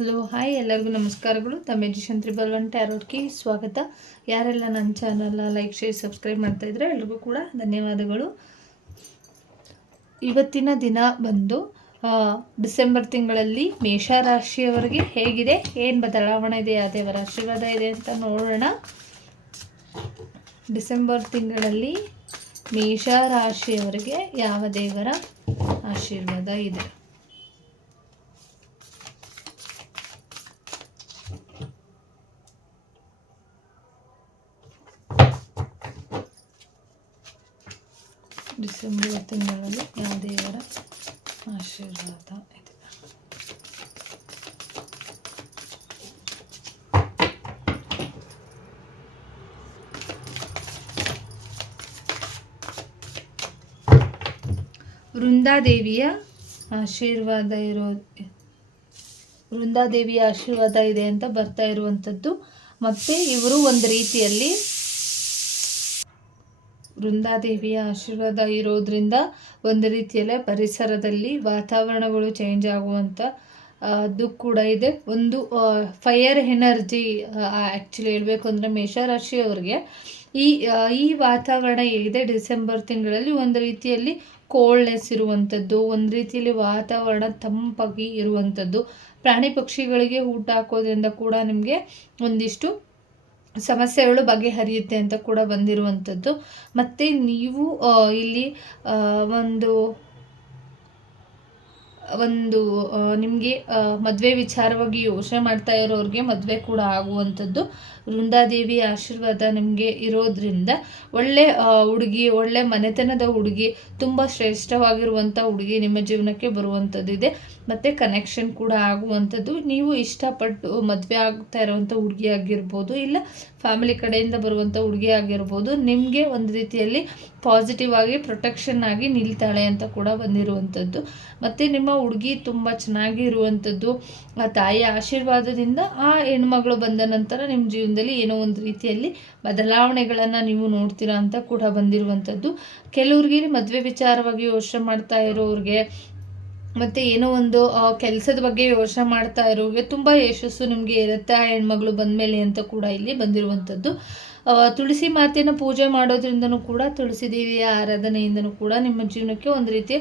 Hello, hi, ಎಲ್ಲರಿಗೂ ನಮಸ್ಕಾರಗಳು. ತಮ್ಮ ಮೆಜಿಷನ್ ತ್ರಿಬಲ್ ಒನ್ ಟ್ಯಾರೋಟ್ಗೆ ಸ್ವಾಗತ. ಯಾರೆಲ್ಲ ನನ್ನ ಚಾನಲ್ನ ಲೈಕ್, ಶೇರ್, ಸಬ್ಸ್ಕ್ರೈಬ್ ಮಾಡ್ತಾ ಇದ್ರೆ ಎಲ್ರಿಗೂ ಕೂಡ ಧನ್ಯವಾದಗಳು. ಇವತ್ತಿನ ದಿನ ಬಂದು ಡಿಸೆಂಬರ್ ತಿಂಗಳಲ್ಲಿ ಮೇಷರಾಶಿಯವರಿಗೆ ಹೇಗಿದೆ? ಏನು ಬದಲಾವಣೆ ಇದೆ? ಯಾವ ದೇವರ ಆಶೀರ್ವಾದ ಇದೆ ಅಂತ ನೋಡೋಣ. ಡಿಸೆಂಬರ್ ತಿಂಗಳಲ್ಲಿ ಮೇಷರಾಶಿಯವರಿಗೆ ಯಾವ ದೇವರ ಆಶೀರ್ವಾದ ಇದೆ? ಡಿಸೆಂಬರ್ ತಿಂಗಳಲ್ಲಿ ಯಾವ ದೇವರ ಆಶೀರ್ವಾದ ವೃಂದಾದೇವಿಯ ಆಶೀರ್ವಾದ ಇರೋ ವೃಂದಾದೇವಿಯ ಆಶೀರ್ವಾದ ಇದೆ ಅಂತ ಬರ್ತಾ ಇರುವಂಥದ್ದು. ಮತ್ತೆ ಇವರು ಒಂದು ರೀತಿಯಲ್ಲಿ ವೃಂದಾದೇವಿಯ ಆಶೀರ್ವಾದ ಇರೋದ್ರಿಂದ ಒಂದು ರೀತಿಯಲ್ಲೇ ಪರಿಸರದಲ್ಲಿ ವಾತಾವರಣಗಳು ಚೇಂಜ್ ಆಗುವಂಥ ಅದು ಕೂಡ ಇದೆ. ಒಂದು ಫೈಯರ್ ಎನರ್ಜಿ ಆ್ಯಕ್ಚುಲಿ ಹೇಳಬೇಕು ಅಂದರೆ ಮೇಷರಾಶಿಯವ್ರಿಗೆ ಈ ಈ ವಾತಾವರಣ ಹೇಗಿದೆ ಡಿಸೆಂಬರ್ ತಿಂಗಳಲ್ಲಿ ಒಂದು ರೀತಿಯಲ್ಲಿ ಕೋಲ್ಡ್ನೆಸ್ ಇರುವಂಥದ್ದು ಒಂದು ರೀತಿಯಲ್ಲಿ ವಾತಾವರಣ ತಂಪಾಗಿ ಇರುವಂಥದ್ದು ಪ್ರಾಣಿ ಪಕ್ಷಿಗಳಿಗೆ ಊಟ ಹಾಕೋದ್ರಿಂದ ಕೂಡ ನಿಮಗೆ ಒಂದಿಷ್ಟು ಸಮಸ್ಯೆಗಳು ಬಗೆಹರಿಯುತ್ತೆ ಅಂತ ಕೂಡ ಬಂದಿರುವಂಥದ್ದು. ಮತ್ತು ನೀವು ಇಲ್ಲಿ ಒಂದು ಒಂದು ನಿಮಗೆ ಮದುವೆ ವಿಚಾರವಾಗಿ ಯೋಚನೆ ಮಾಡ್ತಾ ಇರೋರಿಗೆ ಮದುವೆ ಕೂಡ ಆಗುವಂಥದ್ದು. ವೃಂದಾದೇವಿ ಆಶೀರ್ವಾದ ನಿಮಗೆ ಇರೋದ್ರಿಂದ ಒಳ್ಳೆ ಹುಡುಗಿ, ಒಳ್ಳೆ ಮನೆತನದ ಹುಡುಗಿ, ತುಂಬ ಶ್ರೇಷ್ಠವಾಗಿರುವಂಥ ಹುಡುಗಿ ನಿಮ್ಮ ಜೀವನಕ್ಕೆ ಬರುವಂಥದ್ದಿದೆ ಮತ್ತು ಕನೆಕ್ಷನ್ ಕೂಡ ಆಗುವಂಥದ್ದು. ನೀವು ಇಷ್ಟಪಟ್ಟು ಮದುವೆ ಆಗ್ತಾ ಇರುವಂಥ ಹುಡುಗಿ ಆಗಿರ್ಬೋದು, ಇಲ್ಲ ಫ್ಯಾಮಿಲಿ ಕಡೆಯಿಂದ ಬರುವಂಥ ಹುಡುಗಿ ಆಗಿರ್ಬೋದು, ನಿಮಗೆ ಒಂದು ರೀತಿಯಲ್ಲಿ ಪಾಸಿಟಿವ್ ಆಗಿ ಪ್ರೊಟೆಕ್ಷನ್ ಆಗಿ ನಿಲ್ತಾಳೆ ಅಂತ ಕೂಡ ಬಂದಿರುವಂಥದ್ದು. ಮತ್ತು ನಿಮ್ಮ ಹುಡುಗಿ ತುಂಬ ಚೆನ್ನಾಗಿ ಇರುವಂಥದ್ದು, ಆ ತಾಯಿಯ ಆಶೀರ್ವಾದದಿಂದ ಆ ಹೆಣ್ಮಗಳು ಬಂದ ನಂತರ ನಿಮ್ಮ ಜೀವನದಲ್ಲಿ ಏನೋ ಒಂದು ರೀತಿಯಲ್ಲಿ ಬದಲಾವಣೆಗಳನ್ನು ನೀವು ನೋಡ್ತೀರಾ ಅಂತ ಕೂಡ ಬಂದಿರುವಂಥದ್ದು. ಕೆಲವ್ರಿಗೆ ಮದುವೆ ವಿಚಾರವಾಗಿ ಯೋಚನೆ ಮಾಡ್ತಾ ಇರೋರಿಗೆ ಮತ್ತು ಏನೋ ಒಂದು ಕೆಲಸದ ಬಗ್ಗೆ ಯೋಚನೆ ಮಾಡ್ತಾ ಇರೋರಿಗೆ ತುಂಬ ಯಶಸ್ಸು ನಿಮಗೆ ಇರುತ್ತೆ ಆ ಹೆಣ್ಮಗಳು ಬಂದಮೇಲೆ ಅಂತ ಕೂಡ ಇಲ್ಲಿ ಬಂದಿರುವಂಥದ್ದು. ಆ, ತುಳಸಿ ಮಾತೆಯನ್ನು ಪೂಜೆ ಮಾಡೋದ್ರಿಂದನೂ ಕೂಡ, ತುಳಸಿ ದೇವಿಯ ಆರಾಧನೆಯಿಂದನೂ ಕೂಡ ನಿಮ್ಮ ಜೀವನಕ್ಕೆ ಒಂದು ರೀತಿ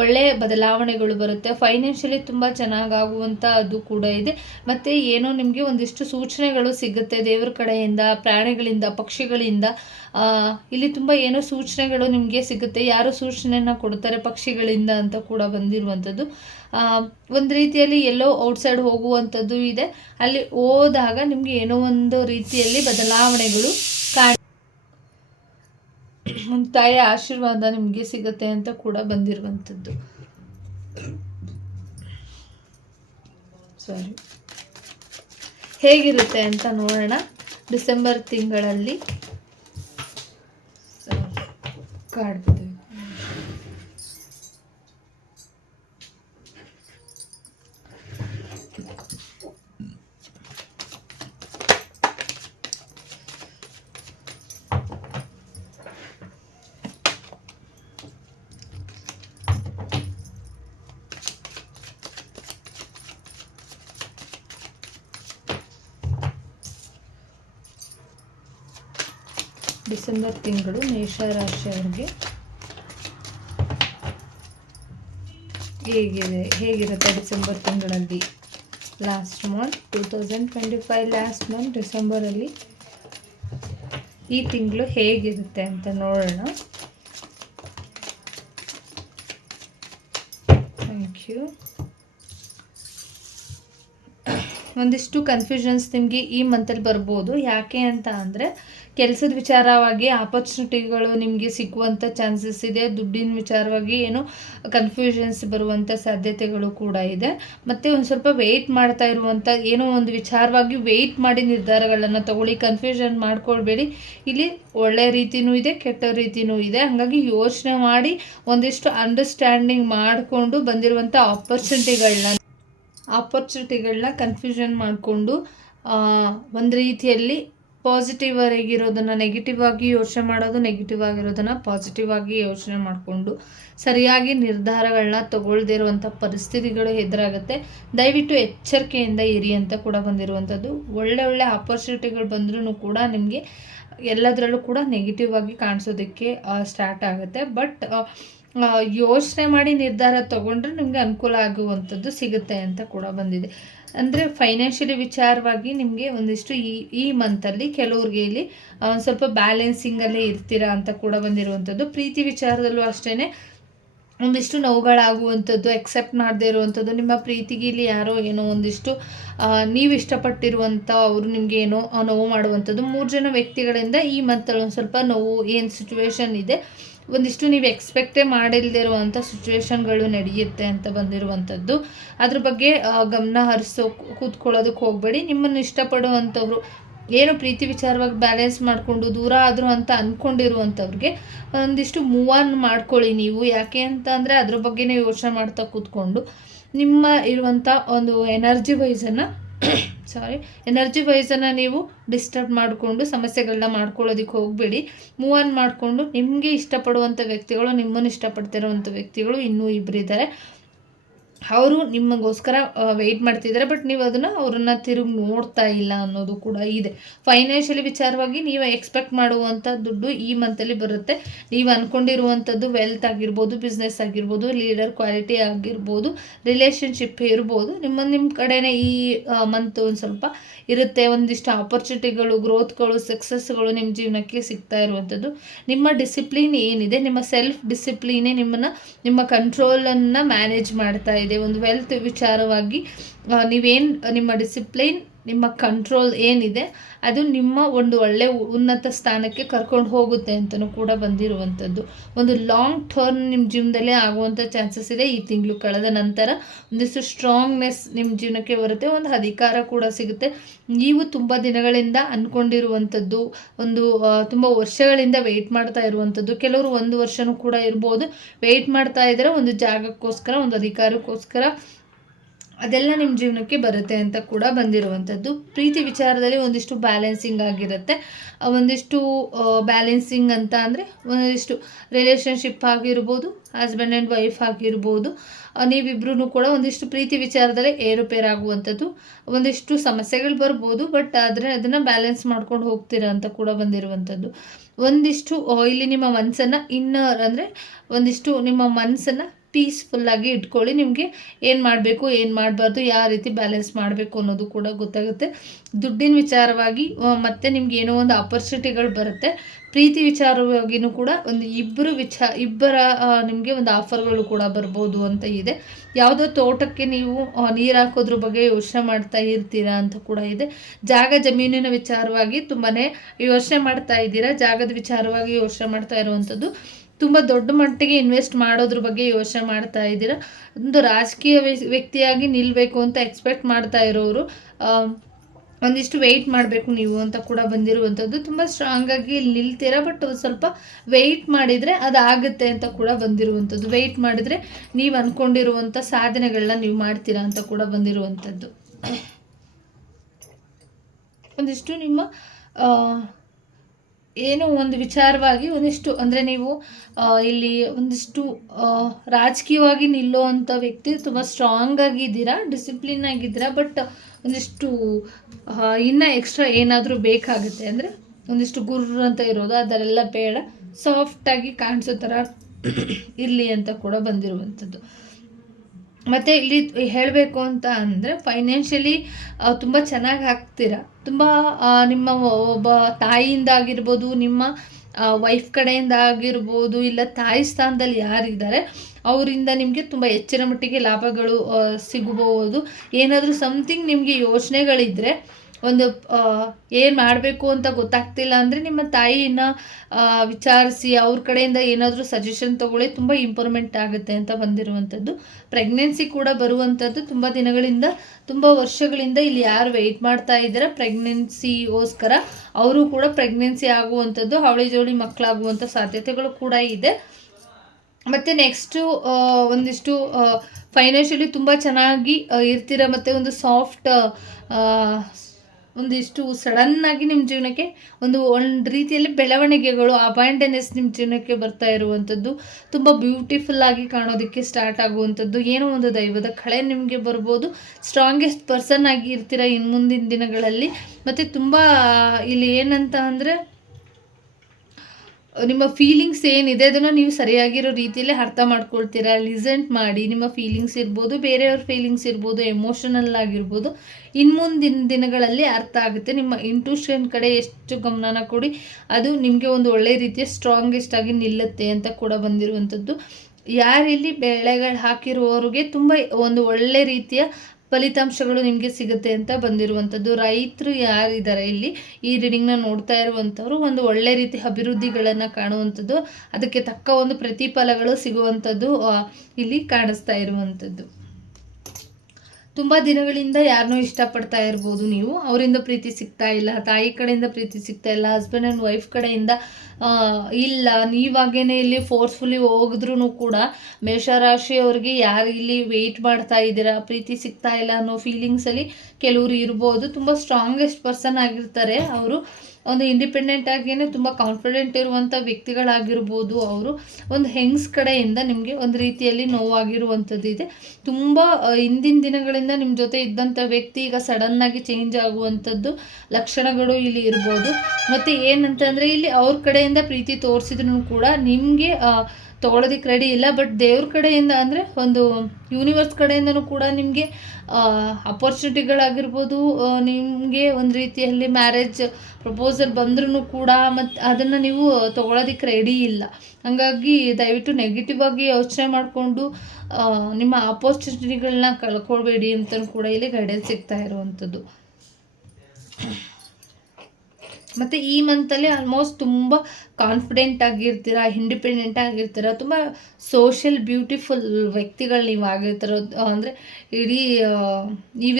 ಒಳ್ಳೆಯ ಬದಲಾವಣೆಗಳು ಬರುತ್ತೆ. ಫೈನಾನ್ಷಿಯಲಿ ತುಂಬ ಚೆನ್ನಾಗಾಗುವಂಥ ಅದು ಕೂಡ ಇದೆ. ಮತ್ತು ಏನೋ ನಿಮಗೆ ಒಂದಿಷ್ಟು ಸೂಚನೆಗಳು ಸಿಗುತ್ತೆ. ದೇವ್ರ ಕಡೆಯಿಂದ, ಪ್ರಾಣಿಗಳಿಂದ, ಪಕ್ಷಿಗಳಿಂದ. ಇಲ್ಲಿ ತುಂಬ ಏನೋ ಸೂಚನೆಗಳು ನಿಮಗೆ ಸಿಗುತ್ತೆ. ಯಾರು ಸೂಚನೆಯನ್ನು ಕೊಡ್ತಾರೆ ಪಕ್ಷಿಗಳಿಂದ ಅಂತ ಕೂಡ ಬಂದಿರುವಂಥದ್ದು ಒಂದು ರೀತಿಯಲ್ಲಿ ಎಲ್ಲೋ ಔಟ್ಸೈಡ್ ಹೋಗುವಂಥದ್ದು ಇದೆ. ಅಲ್ಲಿ ಹೋದಾಗ ನಿಮಗೆ ಏನೋ ಒಂದು ರೀತಿಯಲ್ಲಿ ಬದಲಾವಣೆಗಳು ಕಾಣ ತಾಯಿಯ ಆಶೀರ್ವಾದ ನಿಮಗೆ ಸಿಗುತ್ತೆ ಅಂತ ಕೂಡ ಬಂದಿರುವಂಥದ್ದು. ಸಾರಿ ಹೇಗಿರುತ್ತೆ ಅಂತ ನೋಡೋಣ. ಡಿಸೆಂಬರ್ ತಿಂಗಳಲ್ಲಿ. ಕಾರ್ಡ್ ಬಿದ್ದು ಡಿಸೆಂಬರ್ ತಿಂಗಳು ಮೇಷರಾಶಿಯವ್ರಿಗೆ. ಹೇಗಿದೆ ಹೇಗಿರುತ್ತೆ ಡಿಸೆಂಬರ್ ತಿಂಗಳಲ್ಲಿ? Last month, two thousand twenty five last month, ಡಿಸೆಂಬರಲ್ಲಿ ಈ ತಿಂಗಳು ಹೇಗಿರುತ್ತೆ ಅಂತ ನೋಡೋಣ. ಥ್ಯಾಂಕ್ ಯು ಒಂದಿಷ್ಟು ಕನ್ಫ್ಯೂಷನ್ಸ್ ನಿಮಗೆ ಈ ಮಂತಲ್ಲಿ ಬರ್ಬೋದು. ಯಾಕೆ ಅಂತ ಅಂದರೆ ಕೆಲಸದ ವಿಚಾರವಾಗಿ ಆಪರ್ಚುನಿಟಿಗಳು ನಿಮಗೆ ಸಿಗುವಂಥ ಚಾನ್ಸಸ್ ಇದೆ, ದುಡ್ಡಿನ ವಿಚಾರವಾಗಿ ಏನೋ ಕನ್ಫ್ಯೂಷನ್ಸ್ ಬರುವಂಥ ಸಾಧ್ಯತೆಗಳು ಕೂಡ ಇದೆ. ಮತ್ತು ಒಂದು ಸ್ವಲ್ಪ ವೆಯ್ಟ್ ಮಾಡ್ತಾ ಇರುವಂಥ ಏನೋ ಒಂದು ವಿಚಾರವಾಗಿ ವೆಯ್ಟ್ ಮಾಡಿ ನಿರ್ಧಾರಗಳನ್ನು ತಗೊಳ್ಳಿ ಕನ್ಫ್ಯೂಷನ್ ಮಾಡ್ಕೊಳ್ಬೇಡಿ. ಇಲ್ಲಿ ಒಳ್ಳೆ ರೀತಿಯೂ ಇದೆ, ಕೆಟ್ಟ ರೀತಿಯೂ ಇದೆ. ಹಾಗಾಗಿ ಯೋಚನೆ ಮಾಡಿ ಒಂದಿಷ್ಟು ಅಂಡರ್ಸ್ಟ್ಯಾಂಡಿಂಗ್ ಮಾಡಿಕೊಂಡು ಬಂದಿರುವಂಥ ಆಪರ್ಚುನಿಟಿಗಳನ್ನ ಆಪರ್ಚುನಿಟಿಗಳನ್ನ ಕನ್ಫ್ಯೂಷನ್ ಮಾಡಿಕೊಂಡು ಒಂದು ರೀತಿಯಲ್ಲಿ ಪಾಸಿಟಿವ್ ಆಗಿರೋದನ್ನು ನೆಗೆಟಿವ್ ಆಗಿ ಯೋಚನೆ ಮಾಡೋದು ನೆಗೆಟಿವ್ ಆಗಿರೋದನ್ನು ಪಾಸಿಟಿವ್ ಆಗಿ ಯೋಚನೆ ಮಾಡಿಕೊಂಡು ಸರಿಯಾಗಿ ನಿರ್ಧಾರಗಳನ್ನ ತಗೊಳ್ದೇ ಇರುವಂಥ ಪರಿಸ್ಥಿತಿಗಳು ಎದುರಾಗುತ್ತೆ. ದಯವಿಟ್ಟು ಎಚ್ಚರಿಕೆಯಿಂದ ಇರಿ ಅಂತ ಕೂಡ ಬಂದಿರುವಂಥದ್ದು ಒಳ್ಳೆ ಒಳ್ಳೆ ಆಪರ್ಚುನಿಟಿಗಳು ಬಂದ್ರೂ ಕೂಡ ನಿಮಗೆ ಎಲ್ಲದರಲ್ಲೂ ಕೂಡ ನೆಗೆಟಿವ್ ಆಗಿ ಕಾಣಿಸೋದಕ್ಕೆ ಸ್ಟಾರ್ಟ್ ಆಗುತ್ತೆ. ಬಟ್ ಯೋಚನೆ ಮಾಡಿ ನಿರ್ಧಾರ ತಗೊಂಡ್ರೆ ನಿಮಗೆ ಅನುಕೂಲ ಆಗುವಂಥದ್ದು ಸಿಗುತ್ತೆ ಅಂತ ಕೂಡ ಬಂದಿದೆ. ಅಂದರೆ ಫೈನಾನ್ಷಿಯಲಿ ವಿಚಾರವಾಗಿ ನಿಮಗೆ ಒಂದಿಷ್ಟು ಈ ಈ ಮಂತಲ್ಲಿ ಕೆಲವ್ರಿಗೆ ಇಲ್ಲಿ ಒಂದು ಸ್ವಲ್ಪ ಬ್ಯಾಲೆನ್ಸಿಂಗಲ್ಲೇ ಇರ್ತೀರಾ ಅಂತ ಕೂಡ ಬಂದಿರುವಂಥದ್ದು. ಪ್ರೀತಿ ವಿಚಾರದಲ್ಲೂ ಅಷ್ಟೇ ಒಂದಿಷ್ಟು ನೋವುಗಳಾಗುವಂಥದ್ದು ಎಕ್ಸೆಪ್ಟ್ ಮಾಡದೇ ಇರುವಂಥದ್ದು. ನಿಮ್ಮ ಪ್ರೀತಿಗೆ ಇಲ್ಲಿ ಯಾರೋ ಏನೋ ಒಂದಿಷ್ಟು ನೀವು ಇಷ್ಟಪಟ್ಟಿರುವಂಥ ಅವರು ನಿಮಗೆ ಏನೋ ನೋವು ಮಾಡುವಂಥದ್ದು. ಮೂರು ಜನ ವ್ಯಕ್ತಿಗಳಿಂದ ಈ ಮಂತಲ್ಲಿ ಒಂದು ಸ್ವಲ್ಪ ನೋವು, ಏನು ಸಿಚುವೇಶನ್ ಇದೆ ಒಂದಿಷ್ಟು ನೀವು ಎಕ್ಸ್ಪೆಕ್ಟೇ ಮಾಡಿಲ್ಲದೆ ಇರುವಂಥ ಸಿಚುವೇಶನ್ಗಳು ನಡೆಯುತ್ತೆ ಅಂತ ಬಂದಿರುವಂಥದ್ದು. ಅದ್ರ ಬಗ್ಗೆ ಗಮನ ಹರಿಸೋ, ಕೂತ್ಕೊಳ್ಳೋದಕ್ಕೆ ಹೋಗಬೇಡಿ. ನಿಮ್ಮನ್ನು ಇಷ್ಟಪಡುವಂಥವ್ರು, ಏನು ಪ್ರೀತಿ ವಿಚಾರವಾಗಿ ಬ್ಯಾಲೆನ್ಸ್ ಮಾಡಿಕೊಂಡು ದೂರ ಆದರೂ ಅಂತ ಅಂದ್ಕೊಂಡಿರುವಂಥವ್ರಿಗೆ ಒಂದಿಷ್ಟು ಮೂವ್ ಆನ್ ಮಾಡ್ಕೊಳ್ಳಿ ನೀವು. ಯಾಕೆ ಅಂತ ಅಂದರೆ ಅದ್ರ ಬಗ್ಗೆನೇ ಯೋಚನೆ ಮಾಡ್ತಾ ಕೂತ್ಕೊಂಡು ನಿಮ್ಮ ಇರುವಂಥ ಒಂದು ಎನರ್ಜಿ ವೈಸನ್ನು ಸಾರಿ ಎನರ್ಜಿ ವೈಸನ್ನು ನೀವು ಡಿಸ್ಟರ್ಬ್ ಮಾಡಿಕೊಂಡು ಸಮಸ್ಯೆಗಳನ್ನ ಮಾಡ್ಕೊಳ್ಳೋದಕ್ಕೆ ಹೋಗಬೇಡಿ. ಮೂವ್ ಆನ್ ಮಾಡಿಕೊಂಡು ನಿಮಗೆ ಇಷ್ಟಪಡುವಂಥ ವ್ಯಕ್ತಿಗಳು, ನಿಮ್ಮನ್ನು ಇಷ್ಟಪಡ್ತಿರೋವಂಥ ವ್ಯಕ್ತಿಗಳು ಇನ್ನೂ ಇಬ್ಬರಿದ್ದಾರೆ ಅವರು ನಿಮಗೋಸ್ಕರ ವೆಯ್ಟ್ ಮಾಡ್ತಿದ್ದಾರೆ ಬಟ್ ನೀವು ಅದನ್ನು ಅವ್ರನ್ನ ತಿರುಗಿ ನೋಡ್ತಾ ಇಲ್ಲ ಅನ್ನೋದು ಕೂಡ ಇದೆ. ಫೈನಾನ್ಷಿಯಲಿ ವಿಚಾರವಾಗಿ ನೀವು ಎಕ್ಸ್ಪೆಕ್ಟ್ ಮಾಡುವಂಥ ದುಡ್ಡು ಈ ಮಂತಲ್ಲಿ ಬರುತ್ತೆ. ನೀವು ಅಂದ್ಕೊಂಡಿರುವಂಥದ್ದು ವೆಲ್ತ್ ಆಗಿರ್ಬೋದು ಬಿಸ್ನೆಸ್ ಆಗಿರ್ಬೋದು ಲೀಡರ್ ಕ್ವಾಲಿಟಿ ಆಗಿರ್ಬೋದು ರಿಲೇಷನ್ಶಿಪ್ ಇರ್ಬೋದು, ನಿಮ್ಮ ನಿಮ್ಮ ಕಡೆನೇ ಈ ಮಂತ್ ಒಂದು ಸ್ವಲ್ಪ ಇರುತ್ತೆ. ಒಂದಿಷ್ಟು ಆಪರ್ಚುನಿಟಿಗಳು ಗ್ರೋತ್ಗಳು ಸಕ್ಸಸ್ಗಳು ನಿಮ್ಮ ಜೀವನಕ್ಕೆ ಸಿಗ್ತಾ ಇರುವಂಥದ್ದು. ನಿಮ್ಮ ಡಿಸಿಪ್ಲಿನ್ ಏನಿದೆ? ನಿಮ್ಮ ಸೆಲ್ಫ್ ಡಿಸಿಪ್ಲಿನೇ ನಿಮ್ಮನ್ನು, ನಿಮ್ಮ ಕಂಟ್ರೋಲನ್ನು ಮ್ಯಾನೇಜ್ ಮಾಡ್ತಾ ಇದೆ. ಒಂದು ವೆಲ್ತ್ ವಿಚಾರವಾಗಿ ನೀವೇನು ನಿಮ್ಮ ಡಿಸಿಪ್ಲಿನ್ ನಿಮ್ಮ ಕಂಟ್ರೋಲ್ ಏನಿದೆ, ಅದು ನಿಮ್ಮ ಒಂದು ಒಳ್ಳೆ ಉನ್ನತ ಸ್ಥಾನಕ್ಕೆ ಕರ್ಕೊಂಡು ಹೋಗುತ್ತೆ ಅಂತಲೂ ಕೂಡ ಬಂದಿರುವಂಥದ್ದು. ಒಂದು ಲಾಂಗ್ ಟರ್ಮ್ ನಿಮ್ಮ ಜೀವನದಲ್ಲೇ ಆಗುವಂಥ ಚಾನ್ಸಸ್ ಇದೆ ಈ ತಿಂಗಳು ಕಳೆದ ನಂತರ. ಒಂದಿಷ್ಟು ಸ್ಟ್ರಾಂಗ್ನೆಸ್ ನಿಮ್ಮ ಜೀವನಕ್ಕೆ ಬರುತ್ತೆ, ಒಂದು ಅಧಿಕಾರ ಕೂಡ ಸಿಗುತ್ತೆ. ನೀವು ತುಂಬ ದಿನಗಳಿಂದ ಅಂದ್ಕೊಂಡಿರುವಂಥದ್ದು, ಒಂದು ತುಂಬ ವರ್ಷಗಳಿಂದ ವೆಯ್ಟ್ ಮಾಡ್ತಾ ಇರುವಂಥದ್ದು. ಕೆಲವರು ಒಂದು ವರ್ಷನೂ ಕೂಡ ಇರ್ಬೋದು ವೆಯ್ಟ್ ಮಾಡ್ತಾ ಇದ್ದರೆ ಒಂದು ಜಾಗಕ್ಕೋಸ್ಕರ, ಒಂದು ಅಧಿಕಾರಕ್ಕೋಸ್ಕರ ಅದೆಲ್ಲ ನಿಮ್ಮ ಜೀವನಕ್ಕೆ ಬರುತ್ತೆ ಅಂತ ಕೂಡ ಬಂದಿರುವಂಥದ್ದು. ಪ್ರೀತಿ ವಿಚಾರದಲ್ಲಿ ಒಂದಿಷ್ಟು ಬ್ಯಾಲೆನ್ಸಿಂಗ್ ಆಗಿರುತ್ತೆ. ಒಂದಿಷ್ಟು ಬ್ಯಾಲೆನ್ಸಿಂಗ್ ಅಂತ ಅಂದರೆ ಒಂದಿಷ್ಟು ರಿಲೇಷನ್ಶಿಪ್ ಆಗಿರ್ಬೋದು ಹಸ್ಬೆಂಡ್ ಆ್ಯಂಡ್ ವೈಫ್ ಆಗಿರ್ಬೋದು ನೀವಿಬ್ರು ಕೂಡ ಒಂದಿಷ್ಟು ಪ್ರೀತಿ ವಿಚಾರದಲ್ಲಿ ಏರುಪೇರಾಗುವಂಥದ್ದು. ಒಂದಿಷ್ಟು ಸಮಸ್ಯೆಗಳು ಬರ್ಬೋದು ಬಟ್ ಆದರೆ ಅದನ್ನು ಬ್ಯಾಲೆನ್ಸ್ ಮಾಡ್ಕೊಂಡು ಹೋಗ್ತೀರಾ ಅಂತ ಕೂಡ ಬಂದಿರುವಂಥದ್ದು. ಒಂದಿಷ್ಟು ಇಲ್ಲಿ ನಿಮ್ಮ ಮನಸ್ಸನ್ನು ಇನ್ನರ್ ಅಂದರೆ ಒಂದಿಷ್ಟು ನಿಮ್ಮ ಮನಸ್ಸನ್ನು ಪೀಸ್ಫುಲ್ಲಾಗಿ ಇಟ್ಕೊಳ್ಳಿ. ನಿಮಗೆ ಏನು ಮಾಡಬೇಕು, ಏನು ಮಾಡಬಾರ್ದು, ಯಾವ ರೀತಿ ಬ್ಯಾಲೆನ್ಸ್ ಮಾಡಬೇಕು ಅನ್ನೋದು ಕೂಡ ಗೊತ್ತಾಗುತ್ತೆ. ದುಡ್ಡಿನ ವಿಚಾರವಾಗಿ ಮತ್ತು ನಿಮ್ಗೆ ಏನೋ ಒಂದು ಆಪರ್ಚುನಿಟಿಗಳು ಬರುತ್ತೆ. ಪ್ರೀತಿ ವಿಚಾರವಾಗಿಯೂ ಕೂಡ ಒಂದು ಇಬ್ಬರು ವಿಚಾರ ಇಬ್ಬರ ನಿಮಗೆ ಒಂದು ಆಫರ್ಗಳು ಕೂಡ ಬರ್ಬೋದು ಅಂತ ಇದೆ. ಯಾವುದೋ ತೋಟಕ್ಕೆ ನೀವು ನೀರು ಹಾಕೋದ್ರ ಬಗ್ಗೆ ಯೋಚನೆ ಮಾಡ್ತಾ ಇರ್ತೀರಾ ಅಂತ ಕೂಡ ಇದೆ. ಜಾಗ ಜಮೀನಿನ ವಿಚಾರವಾಗಿ ತುಂಬಾ ಯೋಚನೆ ಮಾಡ್ತಾ ಇದ್ದೀರಾ. ಜಾಗದ ವಿಚಾರವಾಗಿ ಯೋಚನೆ ಮಾಡ್ತಾ ಇರುವಂಥದ್ದು ತುಂಬ ದೊಡ್ಡ ಮಟ್ಟಿಗೆ ಇನ್ವೆಸ್ಟ್ ಮಾಡೋದ್ರ ಬಗ್ಗೆ ಯೋಚನೆ ಮಾಡ್ತಾ ಇದ್ದೀರಾ? ಒಂದು ರಾಜಕೀಯ ವ್ಯಕ್ತಿಯಾಗಿ ನಿಲ್ಲಬೇಕು ಅಂತ ಎಕ್ಸ್ಪೆಕ್ಟ್ ಮಾಡ್ತಾ ಇರೋರು ಒಂದಿಷ್ಟು ವೆಯ್ಟ್ ಮಾಡಬೇಕು ನೀವು ಅಂತ ಕೂಡ ಬಂದಿರುವಂಥದ್ದು. ತುಂಬ ಸ್ಟ್ರಾಂಗಾಗಿ ನಿಲ್ತೀರಾ? ಬಟ್ ಸ್ವಲ್ಪ ವೆಯ್ಟ್ ಮಾಡಿದರೆ ಅದಾಗುತ್ತೆ ಅಂತ ಕೂಡ ಬಂದಿರುವಂಥದ್ದು. ವೆಯ್ಟ್ ಮಾಡಿದರೆ ನೀವು ಅಂದ್ಕೊಂಡಿರುವಂಥ ಸಾಧನೆಗಳನ್ನ ನೀವು ಮಾಡ್ತೀರಾ ಅಂತ ಕೂಡ ಬಂದಿರುವಂಥದ್ದು. ಒಂದಿಷ್ಟು ನಿಮ್ಮ ಏನು ಒಂದು ವಿಚಾರವಾಗಿ ಒಂದಿಷ್ಟು, ಅಂದರೆ ನೀವು ಇಲ್ಲಿ ಒಂದಿಷ್ಟು ರಾಜಕೀಯವಾಗಿ ನಿಲ್ಲೋ ಅಂಥ ವ್ಯಕ್ತಿ ತುಂಬ ಸ್ಟ್ರಾಂಗ್ ಆಗಿದ್ದೀರಾ ಡಿಸಿಪ್ಲಿನ್ ಆಗಿದ್ದೀರಾ ಬಟ್ ಒಂದಿಷ್ಟು ಇನ್ನೂ ಎಕ್ಸ್ಟ್ರಾ ಏನಾದರೂ ಬೇಕಾಗುತ್ತೆ ಅಂದರೆ ಒಂದಿಷ್ಟು ಗುರು ಅಂತ ಇರೋದು ಅದರೆಲ್ಲ ಬೇಡ ಸಾಫ್ಟಾಗಿ ಕಾಣಿಸೋ ಥರ ಇರಲಿ ಅಂತ ಕೂಡ ಬಂದಿರುವಂಥದ್ದು. ಮತ್ತು ಇಲ್ಲಿ ಹೇಳಬೇಕು ಅಂತ ಅಂದರೆ ಫೈನಾನ್ಷಿಯಲಿ ತುಂಬ ಚೆನ್ನಾಗಿ ಹಾಕ್ತೀರ? ತುಂಬ ನಿಮ್ಮ ಒಬ್ಬ ತಾಯಿಯಿಂದ ಆಗಿರ್ಬೋದು, ನಿಮ್ಮ ವೈಫ್ ಕಡೆಯಿಂದ ಆಗಿರ್ಬೋದು, ಇಲ್ಲ ತಾಯಿ ಸ್ಥಾನದಲ್ಲಿ ಯಾರಿದ್ದಾರೆ, ಅವರಿಂದ ನಿಮಗೆ ತುಂಬ ಹೆಚ್ಚಿನ ಮಟ್ಟಿಗೆ ಲಾಭಗಳು ಸಿಗಬಹುದು. ಏನಾದರೂ ಸಮಥಿಂಗ್ ನಿಮಗೆ ಯೋಚನೆಗಳಿದ್ದರೆ ಒಂದು ಏನು ಮಾಡಬೇಕು ಅಂತ ಗೊತ್ತಾಗ್ತಿಲ್ಲ ಅಂದರೆ ನಿಮ್ಮ ತಾಯಿಯನ್ನ ವಿಚಾರಿಸಿ, ಅವ್ರ ಕಡೆಯಿಂದ ಏನಾದರೂ ಸಜೆಷನ್ ತೊಗೊಳ್ಳಿ, ತುಂಬ ಇಂಪ್ರೂವ್ಮೆಂಟ್ ಆಗುತ್ತೆ ಅಂತ ಬಂದಿರುವಂಥದ್ದು. ಪ್ರೆಗ್ನೆನ್ಸಿ ಕೂಡ ಬರುವಂಥದ್ದು ತುಂಬ ದಿನಗಳಿಂದ, ತುಂಬ ವರ್ಷಗಳಿಂದ ಇಲ್ಲಿ ಯಾರು ವೆಯ್ಟ್ ಮಾಡ್ತಾ ಇದ್ದಾರೆ. ಪ್ರೆಗ್ನೆನ್ಸಿಗೋಸ್ಕರ ಅವರು ಕೂಡ ಪ್ರೆಗ್ನೆನ್ಸಿ ಆಗುವಂಥದ್ದು ಅವಳಿ ಜೋಳಿ ಮಕ್ಕಳಾಗುವಂಥ ಸಾಧ್ಯತೆಗಳು ಕೂಡ ಇದೆ. ಮತ್ತು ನೆಕ್ಸ್ಟು ಒಂದಿಷ್ಟು ಫೈನಾನ್ಷಿಯಲಿ ತುಂಬ ಚೆನ್ನಾಗಿ ಇರ್ತೀರ. ಮತ್ತು ಒಂದು ಸಾಫ್ಟ್ ಒಂದಿಷ್ಟು ಸಡನ್ನಾಗಿ ನಿಮ್ಮ ಜೀವನಕ್ಕೆ ಒಂದು ಒಂದು ರೀತಿಯಲ್ಲಿ ಬೆಳವಣಿಗೆಗಳು ಅಬಾಂಡನೆಸ್ ನಿಮ್ಮ ಜೀವನಕ್ಕೆ ಬರ್ತಾ ಇರುವಂಥದ್ದು, ತುಂಬ ಬ್ಯೂಟಿಫುಲ್ ಆಗಿ ಕಾಣೋದಕ್ಕೆ ಸ್ಟಾರ್ಟ್ ಆಗುವಂಥದ್ದು, ಏನೋ ಒಂದು ದೈವದ ಕಳೆ ನಿಮಗೆ ಬರ್ಬೋದು. ಸ್ಟ್ರಾಂಗೆಸ್ಟ್ ಪರ್ಸನ್ ಆಗಿ ಇರ್ತೀರ ಇನ್ನು ಮುಂದಿನ ದಿನಗಳಲ್ಲಿ. ಮತ್ತು ತುಂಬ, ಇಲ್ಲಿ ಏನಂತ ಅಂದರೆ ನಿಮ್ಮ ಫೀಲಿಂಗ್ಸ್ ಏನಿದೆ ಅದನ್ನು ನೀವು ಸರಿಯಾಗಿರೋ ರೀತಿಯಲ್ಲಿ ಅರ್ಥ ಮಾಡ್ಕೊಳ್ತೀರಾ? ಲಿಸೆಂಟ್ ಮಾಡಿ. ನಿಮ್ಮ ಫೀಲಿಂಗ್ಸ್ ಇರ್ಬೋದು, ಬೇರೆಯವ್ರ ಫೀಲಿಂಗ್ಸ್ ಇರ್ಬೋದು ಎಮೋಷನಲ್ ಆಗಿರ್ಬೋದು. ಇನ್ನು ಮುಂದಿನ ದಿನಗಳಲ್ಲಿ ಅರ್ಥ ಆಗುತ್ತೆ. ನಿಮ್ಮ ಇಂಟ್ಯೂಷನ್ ಕಡೆ ಎಷ್ಟು ಗಮನನ ಕೊಡಿ. ಅದು ನಿಮಗೆ ಒಂದು ಒಳ್ಳೆ ರೀತಿಯ ಸ್ಟ್ರಾಂಗೆಸ್ಟ್ ಆಗಿ ನಿಲ್ಲುತ್ತೆ ಅಂತ ಕೂಡ ಬಂದಿರುವಂಥದ್ದು. ಯಾರಿಲ್ಲಿ ಬೆಳೆಗಳು ಹಾಕಿರುವವರಿಗೆ ತುಂಬ ಒಂದು ಒಳ್ಳೆ ರೀತಿಯ ಫಲಿತಾಂಶಗಳು ನಿಮಗೆ ಸಿಗುತ್ತೆ ಅಂತ ಬಂದಿರುವಂಥದ್ದು. ರೈತರು ಯಾರಿದ್ದಾರೆ ಇಲ್ಲಿ? ಈ ರೀಡಿಂಗ್ನ ನೋಡ್ತಾ ಇರುವಂಥವ್ರು ಒಂದು ಒಳ್ಳೆ ರೀತಿ ಅಭಿವೃದ್ಧಿಗಳನ್ನು ಕಾಣುವಂಥದ್ದು. ಅದಕ್ಕೆ ತಕ್ಕ ಒಂದು ಪ್ರತಿಫಲಗಳು ಸಿಗುವಂಥದ್ದು ಇಲ್ಲಿ ಕಾಣಿಸ್ತಾ ಇರುವಂಥದ್ದು. ತುಂಬ ದಿನಗಳಿಂದ ಯಾರನ್ನೋ ಇಷ್ಟಪಡ್ತಾ ಇರ್ಬೋದು ನೀವು. ಅವರಿಂದ ಪ್ರೀತಿ ಸಿಗ್ತಾ ಇಲ್ಲ, ತಾಯಿ ಕಡೆಯಿಂದ ಪ್ರೀತಿ ಸಿಗ್ತಾ ಇಲ್ಲ ಹಸ್ಬೆಂಡ್ ಆ್ಯಂಡ್ ವೈಫ್ ಕಡೆಯಿಂದ ಇಲ್ಲ. ನೀವಾಗೇನೆ ಇಲ್ಲಿ ಫೋರ್ಸ್ಫುಲಿ ಹೋಗಿದ್ರೂ ಕೂಡ ಮೇಷರಾಶಿಯವ್ರಿಗೆ ಯಾರು ಇಲ್ಲಿ ವೆಯ್ಟ್ ಮಾಡ್ತಾ ಇದ್ದೀರಾ, ಪ್ರೀತಿ ಸಿಗ್ತಾ ಇಲ್ಲ ಅನ್ನೋ ಫೀಲಿಂಗ್ಸಲ್ಲಿ ಕೆಲವರು ಇರ್ಬೋದು. ತುಂಬ ಸ್ಟ್ರಾಂಗೆಸ್ಟ್ ಪರ್ಸನ್ ಆಗಿರ್ತಾರೆ ಅವರು. ಒಂದು ಇಂಡಿಪೆಂಡೆಂಟ್ ಆಗಿಯೇ ತುಂಬ ಕಾನ್ಫಿಡೆಂಟ್ ಇರುವಂಥ ವ್ಯಕ್ತಿಗಳಾಗಿರ್ಬೋದು ಅವರು. ಒಂದು ಹೆಂಗ್ಸ್ ಕಡೆಯಿಂದ ನಿಮಗೆ ಒಂದು ರೀತಿಯಲ್ಲಿ ನೋವಾಗಿರುವಂಥದ್ದು ಇದೆ. ತುಂಬ ಹಿಂದಿನ ದಿನಗಳಿಂದ ನಿಮ್ಮ ಜೊತೆ ಇದ್ದಂಥ ವ್ಯಕ್ತಿ ಈಗ ಸಡನ್ನಾಗಿ ಚೇಂಜ್ ಆಗುವಂಥದ್ದು ಲಕ್ಷಣಗಳು ಇಲ್ಲಿ ಇರ್ಬೋದು. ಮತ್ತು ಏನಂತಂದರೆ ಇಲ್ಲಿ ಅವ್ರ ಕಡೆಯಿಂದ ಪ್ರೀತಿ ತೋರಿಸಿದ್ರು ಕೂಡ ನಿಮಗೆ ತೊಗೊಳೋದಕ್ಕೆ ರೆಡಿ ಇಲ್ಲ ಬಟ್ ದೇವ್ರ ಕಡೆಯಿಂದ ಅಂದರೆ ಒಂದು ಯೂನಿವರ್ಸ್ ಕಡೆಯಿಂದನೂ ಕೂಡ ನಿಮಗೆ ಅಪರ್ಚುನಿಟಿಗಳಾಗಿರ್ಬೋದು ನಿಮಗೆ ಒಂದು ರೀತಿಯಲ್ಲಿ ಮ್ಯಾರೇಜ್ ಪ್ರಪೋಸಲ್ ಬಂದ್ರೂ ಕೂಡ ಮತ್ತು ಅದನ್ನು ನೀವು ತೊಗೊಳೋದಕ್ಕೆ ರೆಡಿ ಇಲ್ಲ. ಹಾಗಾಗಿ ದಯವಿಟ್ಟು ನೆಗೆಟಿವ್ ಆಗಿ ಯೋಚನೆ ಮಾಡಿಕೊಂಡು ನಿಮ್ಮ ಅಪರ್ಚುನಿಟಿಗಳನ್ನ ಕಳ್ಕೊಳ್ಬೇಡಿ ಅಂತ ಕೂಡ ಇಲ್ಲಿ ಗೈಡೆನ್ಸ್ ಸಿಗ್ತಾ ಇರುವಂಥದ್ದು ಮತ್ತು ಈ ಮಂತಲ್ಲಿ ಆಲ್ಮೋಸ್ಟ್ ತುಂಬ ಕಾನ್ಫಿಡೆಂಟ್ ಆಗಿರ್ತೀರ ಇಂಡಿಪೆಂಡೆಂಟ್ ಆಗಿರ್ತೀರ, ತುಂಬ ಸೋಷಿಯಲ್ ಬ್ಯೂಟಿಫುಲ್ ವ್ಯಕ್ತಿಗಳು ನೀವು ಆಗಿರ್ತೀರ, ಅಂದರೆ ಇಡೀ ಈ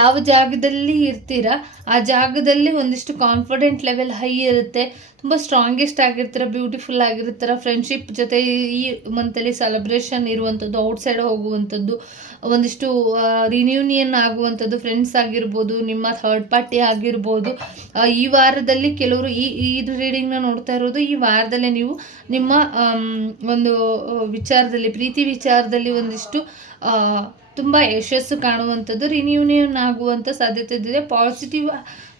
ಯಾವ ಜಾಗದಲ್ಲಿ ಇರ್ತೀರ, ಆ ಜಾಗದಲ್ಲಿ ಒಂದಿಷ್ಟು ಕಾನ್ಫಿಡೆಂಟ್ ಲೆವೆಲ್ ಹೈ ಇರುತ್ತೆ. ತುಂಬ ಸ್ಟ್ರಾಂಗೆಸ್ಟ್ ಆಗಿರ್ತೀರ ಬ್ಯೂಟಿಫುಲ್ ಆಗಿರ್ತೀರ ಫ್ರೆಂಡ್ಶಿಪ್ ಜೊತೆ ಈ ಮಂತಲ್ಲಿ ಸೆಲೆಬ್ರೇಷನ್ ಇರುವಂಥದ್ದು ಔಟ್ಸೈಡ್ ಹೋಗುವಂಥದ್ದು ಒಂದಿಷ್ಟು ರಿನ್ಯೂನಿಯನ್ ಆಗುವಂಥದ್ದು ಫ್ರೆಂಡ್ಸ್ ಆಗಿರ್ಬೋದು, ನಿಮ್ಮ ಥರ್ಡ್ ಪಾರ್ಟಿ ಆಗಿರ್ಬೋದು. ಈ ವಾರದಲ್ಲಿ ಕೆಲವರು ಈ ಈ ರೀಡಿಂಗ್ನ ನೋಡ್ತಾ ಇರೋದು, ಈ ವಾರದಲ್ಲೇ ನೀವು ನಿಮ್ಮ ಒಂದು ವಿಚಾರದಲ್ಲಿ, ಪ್ರೀತಿ ವಿಚಾರದಲ್ಲಿ ಒಂದಿಷ್ಟು ತುಂಬ ಯಶಸ್ಸು ಕಾಣುವಂಥದ್ದು ರಿನ್ಯೂನಿಯನ್ ಆಗುವಂಥ ಸಾಧ್ಯತೆ ಇದೆ. ಪಾಸಿಟಿವ್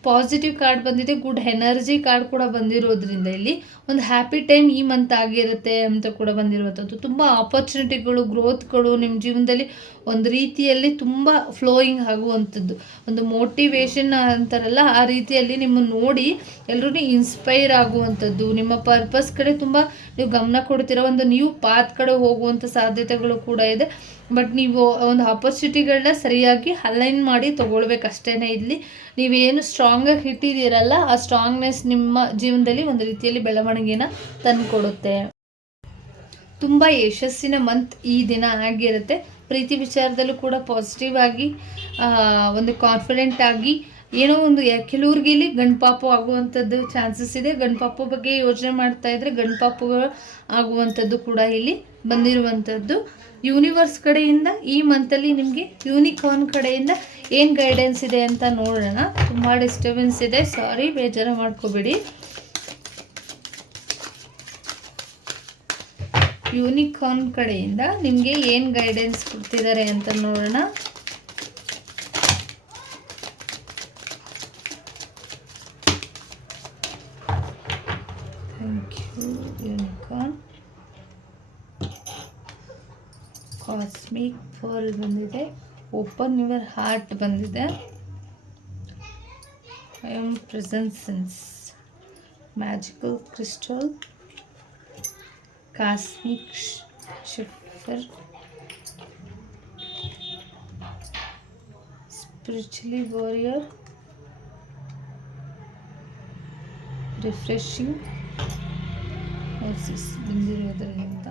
ಪಾಸಿಟಿವ್ ಕಾರ್ಡ್ ಬಂದಿದೆ ಗುಡ್ ಎನರ್ಜಿ ಕಾರ್ಡ್ ಕೂಡ ಬಂದಿರೋದ್ರಿಂದ ಇಲ್ಲಿ. ಒಂದು ಹ್ಯಾಪಿ ಟೈಮ್ ಈ ಮಂತ್ ಆಗಿರುತ್ತೆ ಅಂತ ಕೂಡ ಬಂದಿರುವಂಥದ್ದು. ತುಂಬ ಆಪರ್ಚುನಿಟಿಗಳು ಗ್ರೋತ್ಗಳು ನಿಮ್ಮ ಜೀವನದಲ್ಲಿ ಒಂದು ರೀತಿಯಲ್ಲಿ ತುಂಬ ಫ್ಲೋಯಿಂಗ್ ಆಗುವಂಥದ್ದು. ಒಂದು ಮೋಟಿವೇಶನ್ ಅಂತಾರಲ್ಲ, ಆ ರೀತಿಯಲ್ಲಿ ನಿಮ್ಮನ್ನು ನೋಡಿ ಎಲ್ಲರೂ ಇನ್ಸ್ಪೈರ್ ಆಗುವಂಥದ್ದು. ನಿಮ್ಮ ಪರ್ಪಸ್ ಕಡೆ ತುಂಬ ನೀವು ಗಮನ ಕೊಡ್ತೀರ ಒಂದು ನ್ಯೂ ಪಾತ್ ಕಡೆ ಹೋಗುವಂಥ ಸಾಧ್ಯತೆಗಳು ಕೂಡ ಇದೆ. ಬಟ್ ನೀವು ಒಂದು ಆಪರ್ಚುನಿಟಿಗಳನ್ನ ಸರಿಯಾಗಿ ಅಲೈನ್ ಮಾಡಿ ತೊಗೊಳ್ಬೇಕಷ್ಟೇ ಇಲ್ಲಿ. ನೀವೇನು ಸ್ಟ್ರಾಂಗಾಗಿ ಇಟ್ಟಿದ್ದೀರಲ್ಲ, ಆ ಸ್ಟ್ರಾಂಗ್ನೆಸ್ ನಿಮ್ಮ ಜೀವನದಲ್ಲಿ ಒಂದು ರೀತಿಯಲ್ಲಿ ಬೆಳವಣಿಗೆನ ತಂದುಕೊಡುತ್ತೆ. ತುಂಬ ಯಶಸ್ಸಿನ ಮಂತ್ ಈ ದಿನ ಆಗಿರುತ್ತೆ. ಪ್ರೀತಿ ವಿಚಾರದಲ್ಲೂ ಕೂಡ ಪಾಸಿಟಿವ್ ಆಗಿ ಒಂದು ಕಾನ್ಫಿಡೆಂಟ್ ಆಗಿ, ಏನೋ ಒಂದು ಕೆಲವ್ರಿಗೆ ಇಲ್ಲಿ ಗಂಡ್ಪಾಪು ಆಗುವಂಥದ್ದು ಚಾನ್ಸಸ್ ಇದೆ. ಗಂಡ್ಪಾಪು ಬಗ್ಗೆ ಯೋಚನೆ ಮಾಡ್ತಾ ಇದ್ರೆ ಗಂಡ್ಪಾಪು ಆಗುವಂಥದ್ದು ಕೂಡ ಇಲ್ಲಿ ಬಂದಿರುವಂಥದ್ದು. ಯೂನಿವರ್ಸ್ ಕಡೆಯಿಂದ ಈ ಮಂತಲ್ಲಿ ನಿಮಗೆ ಯೂನಿಕಾರ್ನ್ ಕಡೆಯಿಂದ ಏನು ಗೈಡೆನ್ಸ್ ಇದೆ ಅಂತ ನೋಡೋಣ. ತುಂಬ ಡಿಸ್ಟರ್ಬೆನ್ಸ್ ಇದೆ. ಸಾರಿ ಬೇಜಾರು ಮಾಡ್ಕೋಬೇಡಿ. ಯೂನಿಕಾರ್ನ್ ಕಡೆಯಿಂದ ನಿಮಗೆ ಏನು ಗೈಡೆನ್ಸ್ ಕೊಡ್ತಿದ್ದಾರೆ ಅಂತ ನೋಡೋಣ. Thank you unicorn. Cosmic for ಬಂದಿದೆ. ಓಪನ್ ಯುವರ್ ಹಾರ್ಟ್ ಬಂದಿದೆ. I am presence magical crystal cosmic shepherd spiritual warrior refreshing oasis ಬಂದಿರೋದ್ರಿಂದ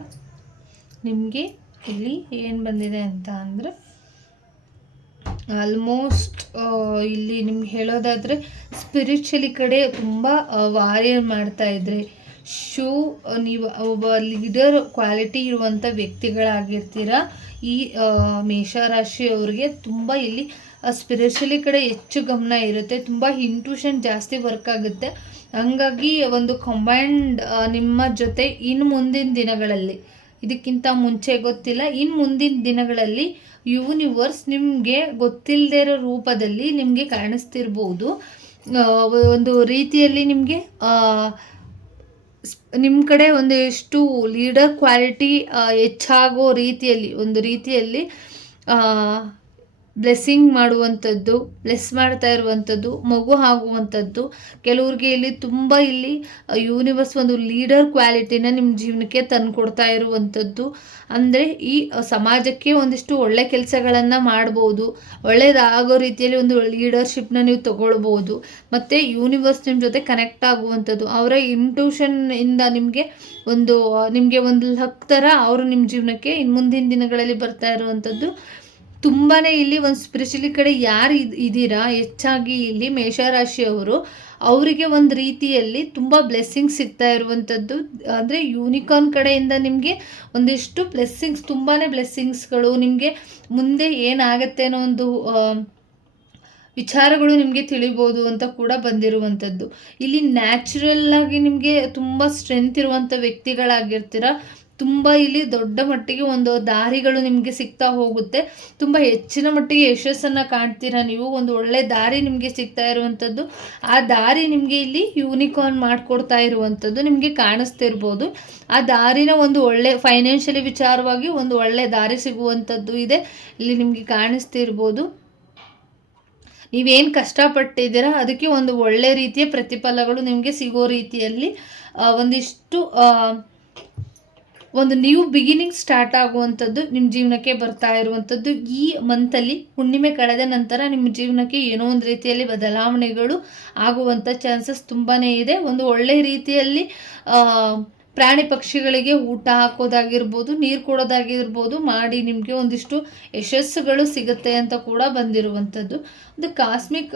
ನಿಮಗೆ ಇಲ್ಲಿ ಏನು ಬಂದಿದೆ ಅಂತ ಅಂದರೆ ಆಲ್ಮೋಸ್ಟ್ ಇಲ್ಲಿ ನಿಮ್ಗೆ ಹೇಳೋದಾದರೆ ಸ್ಪಿರಿಚುಲಿ ಕಡೆ ತುಂಬ ವಾರಿಯರ್ ಮಾಡ್ತಾಯಿದ್ರಿ ಶೂ ನೀವು, ಒಬ್ಬ ಲೀಡರ್ ಕ್ವಾಲಿಟಿ ಇರುವಂಥ ವ್ಯಕ್ತಿಗಳಾಗಿರ್ತೀರ, ಈ ಮೇಷರಾಶಿಯವ್ರಿಗೆ ತುಂಬ ಇಲ್ಲಿ ಸ್ಪಿರಿಚುಲಿ ಕಡೆ ಹೆಚ್ಚು ಗಮನ ಇರುತ್ತೆ. ತುಂಬ ಇಂಟ್ಯೂಷನ್ ಜಾಸ್ತಿ ವರ್ಕ್ ಆಗುತ್ತೆ. ಹಂಗಾಗಿ ಒಂದು ಕಂಬೈಂಡ್ ನಿಮ್ಮ ಜೊತೆ ಇನ್ನು ಮುಂದಿನ ದಿನಗಳಲ್ಲಿ, ಇದಕ್ಕಿಂತ ಮುಂಚೆ ಗೊತ್ತಿಲ್ಲ ಇನ್ನು ಮುಂದಿನ ದಿನಗಳಲ್ಲಿ ಯೂನಿವರ್ಸ್ ನಿಮಗೆ ಗೊತ್ತಿಲ್ಲದೇ ಇರೋ ರೂಪದಲ್ಲಿ ನಿಮಗೆ ಕಾಣಿಸ್ತಿರ್ಬೋದು. ಒಂದು ರೀತಿಯಲ್ಲಿ ನಿಮಗೆ ನಿಮ್ಮ ಕಡೆ ಒಂದಿಷ್ಟು ಲೀಡರ್ ಕ್ವಾಲಿಟಿ ಹೆಚ್ಚಾಗೋ ರೀತಿಯಲ್ಲಿ ಒಂದು ರೀತಿಯಲ್ಲಿ ಬ್ಲೆಸ್ಸಿಂಗ್ ಮಾಡುವಂಥದ್ದು ಬ್ಲೆಸ್ ಮಾಡ್ತಾ ಇರುವಂಥದ್ದು, ಮಗು ಆಗುವಂಥದ್ದು. ಕೆಲವ್ರಿಗೆ ಇಲ್ಲಿ ತುಂಬ ಇಲ್ಲಿ ಯೂನಿವರ್ಸ್ ಒಂದು ಲೀಡರ್ ಕ್ವಾಲಿಟಿನ ನಿಮ್ಮ ಜೀವನಕ್ಕೆ ತಂದುಕೊಡ್ತಾ ಇರುವಂಥದ್ದು. ಅಂದರೆ ಈ ಸಮಾಜಕ್ಕೆ ಒಂದಿಷ್ಟು ಒಳ್ಳೆ ಕೆಲಸಗಳನ್ನು ಮಾಡ್ಬೋದು. ಒಳ್ಳೆಯದಾಗೋ ರೀತಿಯಲ್ಲಿ ಒಂದು ಲೀಡರ್ಶಿಪ್ನ ನೀವು ತಗೊಳ್ಬೋದು. ಮತ್ತು ಯೂನಿವರ್ಸ್ ನಿಮ್ಮ ಜೊತೆ ಕನೆಕ್ಟ್ ಆಗುವಂಥದ್ದು. ಅವರ ಇಂಟ್ಯೂಷನ್ ಇಂದ ನಿಮಗೆ ಒಂದು ನಿಮಗೆ ಒಂದು ಲಕ್ ಥರ ಅವರು ನಿಮ್ಮ ಜೀವನಕ್ಕೆ ಇನ್ನು ಮುಂದಿನ ದಿನಗಳಲ್ಲಿ ಬರ್ತಾ ಇರುವಂಥದ್ದು. ತುಂಬಾ ಇಲ್ಲಿ ಒಂದು ಸ್ಪಿರಿಚುಲಿ ಕಡೆ ಯಾರು ಇದು ಇದ್ದೀರಾ ಹೆಚ್ಚಾಗಿ ಇಲ್ಲಿ ಮೇಷರಾಶಿಯವರು ಅವರಿಗೆ ಒಂದು ರೀತಿಯಲ್ಲಿ ತುಂಬ ಬ್ಲೆಸ್ಸಿಂಗ್ಸ್ ಸಿಗ್ತಾ ಇರುವಂಥದ್ದು ಅಂದರೆ ಯೂನಿಕಾರ್ನ್ ಕಡೆಯಿಂದ ನಿಮಗೆ ಒಂದಿಷ್ಟು ಬ್ಲೆಸ್ಸಿಂಗ್ಸ್ ತುಂಬಾ ಬ್ಲೆಸ್ಸಿಂಗ್ಸ್ಗಳು ನಿಮಗೆ ಮುಂದೆ ಏನಾಗತ್ತೆ ಅನ್ನೋ ಒಂದು ವಿಚಾರಗಳು ನಿಮಗೆ ತಿಳಿಬೋದು ಅಂತ ಕೂಡ ಬಂದಿರುವಂಥದ್ದು ಇಲ್ಲಿ ನ್ಯಾಚುರಲ್ ಆಗಿ ನಿಮಗೆ ತುಂಬ ಸ್ಟ್ರೆಂತ್ ಇರುವಂಥ ವ್ಯಕ್ತಿಗಳಾಗಿರ್ತೀರ. ತುಂಬ ಇಲ್ಲಿ ದೊಡ್ಡ ಮಟ್ಟಿಗೆ ಒಂದು ದಾರಿಗಳು ನಿಮಗೆ ಸಿಗ್ತಾ ಹೋಗುತ್ತೆ. ತುಂಬ ಹೆಚ್ಚಿನ ಮಟ್ಟಿಗೆ ಯಶಸ್ಸನ್ನು ಕಾಣ್ತೀರಾ ನೀವು? ಒಂದು ಒಳ್ಳೆ ದಾರಿ ನಿಮಗೆ ಸಿಗ್ತಾ ಇರುವಂಥದ್ದು. ಆ ದಾರಿ ನಿಮಗೆ ಇಲ್ಲಿ ಯೂನಿಕಾರ್ನ್ ಮಾಡಿಕೊಡ್ತಾ ಇರುವಂಥದ್ದು ನಿಮಗೆ ಕಾಣಿಸ್ತಿರ್ಬೋದು. ಆ ದಾರಿನ ಒಂದು ಒಳ್ಳೆ ಫೈನಾನ್ಷಿಯಲಿ ವಿಚಾರವಾಗಿ ಒಂದು ಒಳ್ಳೆ ದಾರಿ ಸಿಗುವಂಥದ್ದು ಇದೆ. ಇಲ್ಲಿ ನಿಮಗೆ ಕಾಣಿಸ್ತಿರ್ಬೋದು. ನೀವೇನು ಕಷ್ಟಪಟ್ಟಿದ್ದೀರಾ? ಅದಕ್ಕೆ ಒಂದು ಒಳ್ಳೆ ರೀತಿಯ ಪ್ರತಿಫಲಗಳು ನಿಮಗೆ ಸಿಗೋ ರೀತಿಯಲ್ಲಿ ಒಂದಿಷ್ಟು ಒಂದು ನ್ಯೂ ಬಿಗಿನಿಂಗ್ ಸ್ಟಾರ್ಟ್ ಆಗುವಂಥದ್ದು ನಿಮ್ಮ ಜೀವನಕ್ಕೆ ಬರ್ತಾ ಇರುವಂಥದ್ದು ಈ ಮಂತಲ್ಲಿ ಹುಣ್ಣಿಮೆ ಕಳೆದ ನಂತರ ನಿಮ್ಮ ಜೀವನಕ್ಕೆ ಏನೋ ಒಂದು ರೀತಿಯಲ್ಲಿ ಬದಲಾವಣೆಗಳು ಆಗುವಂಥ ಚಾನ್ಸಸ್ ತುಂಬಾ ಇದೆ. ಒಂದು ಒಳ್ಳೆ ರೀತಿಯಲ್ಲಿ ಪ್ರಾಣಿ ಪಕ್ಷಿಗಳಿಗೆ ಊಟ ಹಾಕೋದಾಗಿರ್ಬೋದು, ನೀರು ಕೊಡೋದಾಗಿರ್ಬೋದು ಮಾಡಿ ನಿಮಗೆ ಒಂದಿಷ್ಟು ಯಶಸ್ಸುಗಳು ಸಿಗುತ್ತೆ ಅಂತ ಕೂಡ ಬಂದಿರುವಂಥದ್ದು. ಒಂದು ಕಾಸ್ಮಿಕ್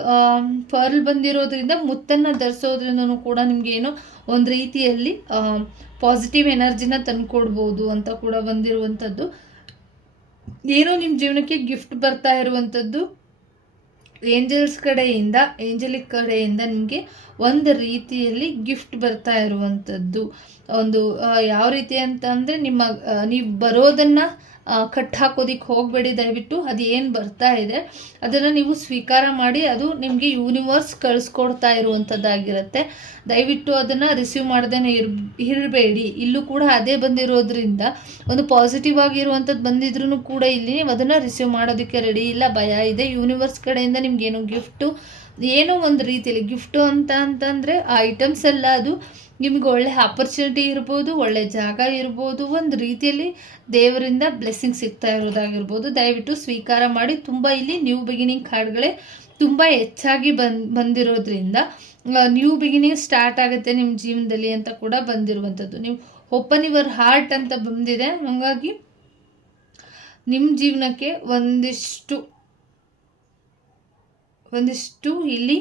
ಪರ್ಲ್ ಬಂದಿರೋದ್ರಿಂದ ಮುತ್ತನ್ನು ಧರಿಸೋದ್ರಿಂದನೂ ಕೂಡ ನಿಮ್ಗೆ ಏನೋ ಒಂದು ರೀತಿಯಲ್ಲಿ ಪಾಸಿಟಿವ್ ಎನರ್ಜಿನ ತಂದುಕೊಡ್ಬೋದು ಅಂತ ಕೂಡ ಬಂದಿರುವಂಥದ್ದು. ಏನೋ ನಿಮ್ಮ ಜೀವನಕ್ಕೆ ಗಿಫ್ಟ್ ಬರ್ತಾ ಇರುವಂಥದ್ದು. ಏಂಜಲ್ಸ್ ಕಡೆಯಿಂದ ಏಂಜಲಿಕ್ ಕಡೆಯಿಂದ ನಿಮಗೆ ಒಂದು ರೀತಿಯಲ್ಲಿ ಗಿಫ್ಟ್ ಬರ್ತಾ ಇರುವಂಥದ್ದು. ಒಂದು ಯಾವ ರೀತಿ ಅಂತ ಅಂದರೆ ನಿಮ್ಮ ನೀವು ಬರೋದನ್ನು ಕಟ್ ಹಾಕೋದಿಕ್ಕೆ ಹೋಗಬೇಡಿ ದಯವಿಟ್ಟು. ಅದು ಏನು ಬರ್ತಾ ಇದೆ, ಅದನ್ನು ನೀವು ಸ್ವೀಕಾರ ಮಾಡಿ ಅದು ನಿಮಗೆ ಯೂನಿವರ್ಸ್ ಕಳಿಸ್ಕೊಡ್ತಾ ಇರುವಂಥದ್ದಾಗಿರುತ್ತೆ. ದಯವಿಟ್ಟು ಅದನ್ನು ರಿಸೀವ್ ಮಾಡ್ದೇ ಇರ್, ಇರಬೇಡಿ. ಇಲ್ಲೂ ಕೂಡ ಅದೇ ಬಂದಿರೋದ್ರಿಂದ, ಒಂದು ಪಾಸಿಟಿವ್ ಆಗಿರುವಂಥದ್ದು ಬಂದಿದ್ರೂ ಕೂಡ ಇಲ್ಲಿ ನೀವು ಅದನ್ನು ರಿಸೀವ್ ಮಾಡೋದಕ್ಕೆ ರೆಡಿ ಇಲ್ಲ. ಭಯ ಇದೆ. ಯೂನಿವರ್ಸ್ ಕಡೆಯಿಂದ ನಿಮಗೇನು ಗಿಫ್ಟು ಏನೋ ಒಂದು ರೀತಿಯಲ್ಲಿ ಗಿಫ್ಟು ಅಂತ ಅಂತಂದರೆ ಆ ಐಟಮ್ಸ್ ಎಲ್ಲ ಅದು ನಿಮಗೆ ಒಳ್ಳೆ ಆಪರ್ಚುನಿಟಿ ಇರ್ಬೋದು, ಒಳ್ಳೆ ಜಾಗ ಇರ್ಬೋದು, ಒಂದು ರೀತಿಯಲ್ಲಿ ದೇವರಿಂದ ಬ್ಲೆಸ್ಸಿಂಗ್ ಸಿಗ್ತಾ ಇರೋದಾಗಿರ್ಬೋದು. ದಯವಿಟ್ಟು ಸ್ವೀಕಾರ ಮಾಡಿ. ತುಂಬ ಇಲ್ಲಿ ನ್ಯೂ ಬಿಗಿನಿಂಗ್ ಕಾರ್ಡ್ಗಳೇ ತುಂಬ ಹೆಚ್ಚಾಗಿ ಬಂದ್, ಬಂದಿರೋದ್ರಿಂದ ನ್ಯೂ ಬಿಗಿನಿಂಗ್ ಸ್ಟಾರ್ಟ್ ಆಗುತ್ತೆ ನಿಮ್ಮ ಜೀವನದಲ್ಲಿ ಅಂತ ಕೂಡ ಬಂದಿರುವಂಥದ್ದು. ನೀವು ಓಪನ್ ಯುವರ್ ಹಾರ್ಟ್ ಅಂತ ಬಂದಿದೆ. ಹಾಗಾಗಿ ನಿಮ್ಮ ಜೀವನಕ್ಕೆ ಒಂದಿಷ್ಟು ಒಂದಿಷ್ಟು ಇಲ್ಲಿ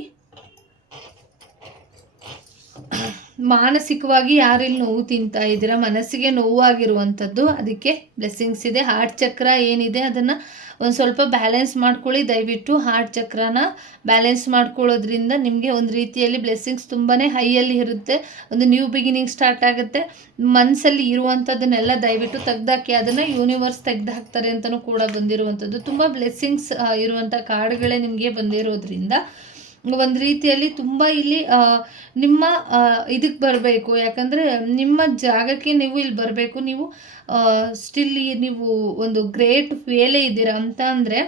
ಮಾನಸಿಕವಾಗಿ ಯಾರಿಲ್ಲಿ ನೋವು ತಿಂತಾ ಇದ್ದೀರಾ? ಮನಸ್ಸಿಗೆ ನೋವಾಗಿರುವಂಥದ್ದು ಅದಕ್ಕೆ ಬ್ಲೆಸ್ಸಿಂಗ್ಸ್ ಇದೆ. ಹಾರ್ಟ್ ಚಕ್ರ ಏನಿದೆ ಅದನ್ನು ಒಂದು ಸ್ವಲ್ಪ ಬ್ಯಾಲೆನ್ಸ್ ಮಾಡ್ಕೊಳ್ಳಿ. ದಯವಿಟ್ಟು ಹಾರ್ಟ್ ಚಕ್ರನ ಬ್ಯಾಲೆನ್ಸ್ ಮಾಡ್ಕೊಳ್ಳೋದ್ರಿಂದ ನಿಮಗೆ ಒಂದು ರೀತಿಯಲ್ಲಿ ಬ್ಲೆಸ್ಸಿಂಗ್ಸ್ ತುಂಬಾ ಹೈಯಲ್ಲಿ ಇರುತ್ತೆ. ಒಂದು ನ್ಯೂ ಬಿಗಿನಿಂಗ್ ಸ್ಟಾರ್ಟ್ ಆಗುತ್ತೆ. ಮನಸ್ಸಲ್ಲಿ ಇರುವಂಥದ್ದನ್ನೆಲ್ಲ ದಯವಿಟ್ಟು ತೆಗ್ದಾಕಿ, ಅದನ್ನು ಯೂನಿವರ್ಸ್ ತೆಗ್ದು ಹಾಕ್ತಾರೆ ಅಂತಲೂ ಕೂಡ ಬಂದಿರುವಂಥದ್ದು. ತುಂಬ ಬ್ಲೆಸ್ಸಿಂಗ್ಸ್ ಇರುವಂಥ ಕಾರ್ಡ್ಗಳೇ ನಿಮಗೆ ಬಂದಿರೋದ್ರಿಂದ ಒಂದು ರೀತಿಯಲ್ಲಿ ತುಂಬ ಇಲ್ಲಿ ನಿಮ್ಮ ಇದಕ್ಕೆ ಬರಬೇಕು. ಯಾಕಂದರೆ ನಿಮ್ಮ ಜಾಗಕ್ಕೆ ನೀವು ಇಲ್ಲಿ ಬರಬೇಕು. ನೀವು ಸ್ಟಿಲ್ ನೀವು ಒಂದು ಗ್ರೇಟ್ ವೇಲೆ ಇದ್ದೀರ ಅಂತ ಅಂದರೆ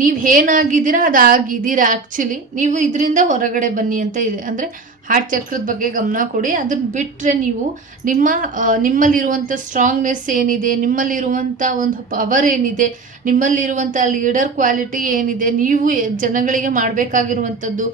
ನೀವು ಏನಾಗಿದ್ದೀರಾ ಅದು ಆಗಿದ್ದೀರಾ ಆ್ಯಕ್ಚುಲಿ ನೀವು ಇದರಿಂದ ಹೊರಗಡೆ ಬನ್ನಿ ಅಂತ ಇದೆ. ಅಂದರೆ ಹಾರ್ಟ್ ಚಕ್ರದ ಬಗ್ಗೆ ಗಮನ ಕೊಡಿ. ಅದನ್ನ ಬಿಟ್ಟರೆ ನೀವು ನಿಮ್ಮ ನಿಮ್ಮಲ್ಲಿರುವಂಥ ಸ್ಟ್ರಾಂಗ್ನೆಸ್ ಏನಿದೆ ನಿಮ್ಮಲ್ಲಿರುವಂಥ ಒಂದು ಪವರ್ ಏನಿದೆ ನಿಮ್ಮಲ್ಲಿರುವಂಥ ಲೀಡರ್ ಕ್ವಾಲಿಟಿ ಏನಿದೆ, ನೀವು ಜನಗಳಿಗೆ ಮಾಡಬೇಕಾಗಿರುವಂಥದ್ದು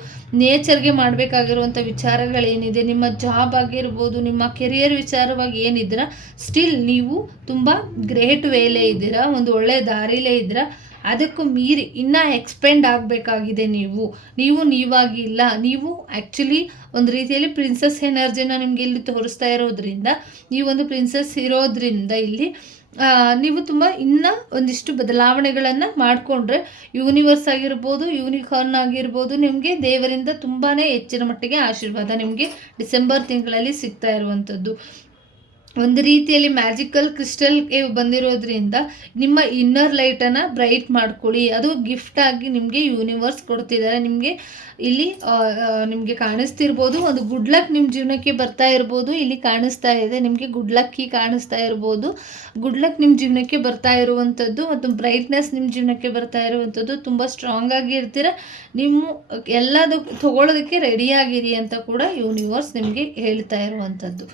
ನೇಚರ್ಗೆ ಮಾಡಬೇಕಾಗಿರುವಂಥ ವಿಚಾರಗಳೇನಿದೆ, ನಿಮ್ಮ ಜಾಬ್ ಆಗಿರ್ಬೋದು, ನಿಮ್ಮ ಕೆರಿಯರ್ ವಿಚಾರವಾಗಿ ಏನಿದ್ದೀರಾ ಸ್ಟಿಲ್ ನೀವು ತುಂಬ ಗ್ರೇಟ್ ವೇಲೇ ಇದ್ದೀರಾ, ಒಂದು ಒಳ್ಳೆಯ ದಾರಿಲೇ ಇದ್ದೀರಾ. ಅದಕ್ಕೂ ಮೀರಿ ಇನ್ನೂ ಎಕ್ಸ್ಪೆಂಡ್ ಆಗಬೇಕಾಗಿದೆ ನೀವು. ನೀವು ನೀವಾಗಿ ಇಲ್ಲ. ನೀವು ಆ್ಯಕ್ಚುಲಿ ಒಂದು ರೀತಿಯಲ್ಲಿ ಪ್ರಿನ್ಸಸ್ ಎನರ್ಜಿನ ನಿಮಗೆ ಇಲ್ಲಿ ತೋರಿಸ್ತಾ ಇರೋದ್ರಿಂದ, ನೀವೊಂದು ಪ್ರಿನ್ಸಸ್ ಇರೋದ್ರಿಂದ ಇಲ್ಲಿ ನೀವು ತುಂಬ ಇನ್ನೂ ಒಂದಿಷ್ಟು ಬದಲಾವಣೆಗಳನ್ನು ಮಾಡಿಕೊಂಡ್ರೆ ಯೂನಿವರ್ಸ್ ಆಗಿರ್ಬೋದು ಯೂನಿಕಾರ್ನ್ ಆಗಿರ್ಬೋದು, ನಿಮಗೆ ದೇವರಿಂದ ತುಂಬಾ ಹೆಚ್ಚಿನ ಮಟ್ಟಿಗೆ ಆಶೀರ್ವಾದ ನಿಮಗೆ ಡಿಸೆಂಬರ್ ತಿಂಗಳಲ್ಲಿ ಸಿಗ್ತಾ ಇರುವಂಥದ್ದು ಒಂದು ರೀತಿಯಲ್ಲಿ ಮ್ಯಾಜಿಕಲ್ ಕ್ರಿಸ್ಟಲ್ ಬಂದಿರೋದ್ರಿಂದ ನಿಮ್ಮ ಇನ್ನರ್ ಲೈಟನ್ನು ಬ್ರೈಟ್ ಮಾಡ್ಕೊಳ್ಳಿ. ಅದು ಗಿಫ್ಟ್ ಆಗಿ ನಿಮಗೆ ಯೂನಿವರ್ಸ್ ಕೊಡ್ತಿದ್ದಾರೆ. ನಿಮಗೆ ಇಲ್ಲಿ ನಿಮಗೆ ಕಾಣಿಸ್ತಿರ್ಬೋದು. ಒಂದು ಗುಡ್ ಲಕ್ ನಿಮ್ಮ ಜೀವನಕ್ಕೆ ಬರ್ತಾ ಇರ್ಬೋದು. ಇಲ್ಲಿ ಕಾಣಿಸ್ತಾ ಇದೆ. ನಿಮಗೆ ಗುಡ್ ಲಕ್ಕಿ ಕಾಣಿಸ್ತಾ ಇರ್ಬೋದು. ಗುಡ್ ಲಕ್ ನಿಮ್ಮ ಜೀವನಕ್ಕೆ ಬರ್ತಾ ಇರುವಂಥದ್ದು ಮತ್ತು ಬ್ರೈಟ್ನೆಸ್ ನಿಮ್ಮ ಜೀವನಕ್ಕೆ ಬರ್ತಾ ಇರುವಂಥದ್ದು ತುಂಬ ಸ್ಟ್ರಾಂಗ್ ಆಗಿ ಇರ್ತೀರ. ನಿಮ್ಮ ಎಲ್ಲದಕ್ಕೂ ತಗೊಳ್ಳೋದಕ್ಕೆ ರೆಡಿಯಾಗಿರಿ ಅಂತ ಕೂಡ ಯೂನಿವರ್ಸ್ ನಿಮಗೆ ಹೇಳ್ತಾ ಇರುವಂಥದ್ದು.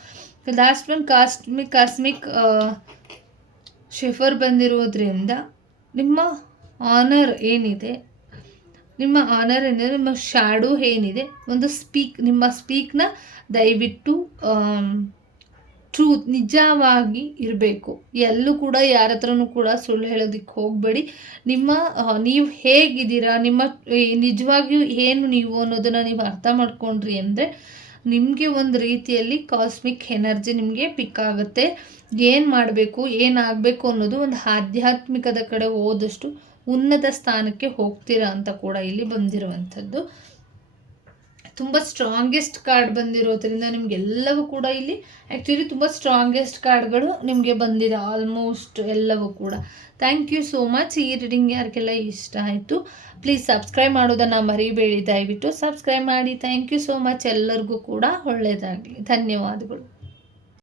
Last one cosmic cosmic shepherd ಬಂದಿರೋದ್ರಿಂದ ನಿಮ್ಮ ಆನರ್ ಏನಿದೆ? ನಿಮ್ಮ ಆನರ್ ಏನಿದೆ? ನಿಮ್ಮ ಶ್ಯಾಡೋ ಏನಿದೆ? ಒಂದು ಸ್ಪೀಕ್ ನಿಮ್ಮ ಸ್ಪೀಕ್ನ ದಯವಿಟ್ಟು ಟ್ರೂತ್ ನಿಜವಾಗಿ ಇರಬೇಕು. ಎಲ್ಲೂ ಕೂಡ, ಯಾರ ಹತ್ರನೂ ಕೂಡ ಸುಳ್ಳು ಹೇಳೋದಕ್ಕೆ ಹೋಗಬೇಡಿ. ನಿಮ್ಮ ನೀವು ಹೇಗಿದ್ದೀರಾ? ನಿಮ್ಮ ನಿಜವಾಗಿಯೂ ಏನು ನೀವು ಅನ್ನೋದನ್ನು ನೀವು ಅರ್ಥ ಮಾಡ್ಕೊಂಡ್ರಿ ಅಂದರೆ ನಿಮಗೆ ಒಂದು ರೀತಿಯಲ್ಲಿ ಕಾಸ್ಮಿಕ್ ಎನರ್ಜಿ ನಿಮಗೆ ಪಿಕ್ ಆಗುತ್ತೆ. ಏನು ಮಾಡಬೇಕು ಏನಾಗಬೇಕು ಅನ್ನೋದು ಒಂದು ಆಧ್ಯಾತ್ಮಿಕದ ಕಡೆ ಹೋದಷ್ಟು ಉನ್ನತ ಸ್ಥಾನಕ್ಕೆ ಹೋಗ್ತೀರಾ ಅಂತ ಕೂಡ ಇಲ್ಲಿ ಬಂದಿರುವಂಥದ್ದು. ತುಂಬ ಸ್ಟ್ರಾಂಗೆಸ್ಟ್ ಕಾರ್ಡ್ ಬಂದಿರೋದ್ರಿಂದ ನಿಮಗೆಲ್ಲವೂ ಕೂಡ ಇಲ್ಲಿ ಆ್ಯಕ್ಚುಲಿ ತುಂಬ ಸ್ಟ್ರಾಂಗೆಸ್ಟ್ ಕಾರ್ಡ್ಗಳು ನಿಮಗೆ ಬಂದಿದೆ ಆಲ್ಮೋಸ್ಟ್ ಎಲ್ಲವೂ ಕೂಡ. ಥ್ಯಾಂಕ್ ಯು ಸೋ ಮಚ್ ಈ ರೀಡಿಂಗ್ ಯಾರಿಗೆಲ್ಲ ಇಷ್ಟ ಆಯಿತು ಪ್ಲೀಸ್ ಸಬ್ಸ್ಕ್ರೈಬ್ ಮಾಡೋದನ್ನು ಮರಿಬೇಡಿ. ದಯವಿಟ್ಟು ಸಬ್ಸ್ಕ್ರೈಬ್ ಮಾಡಿ. ಥ್ಯಾಂಕ್ ಯು ಸೋ ಮಚ್ ಎಲ್ಲರಿಗೂ ಕೂಡ ಒಳ್ಳೆಯದಾಗಲಿ ಧನ್ಯವಾದಗಳು.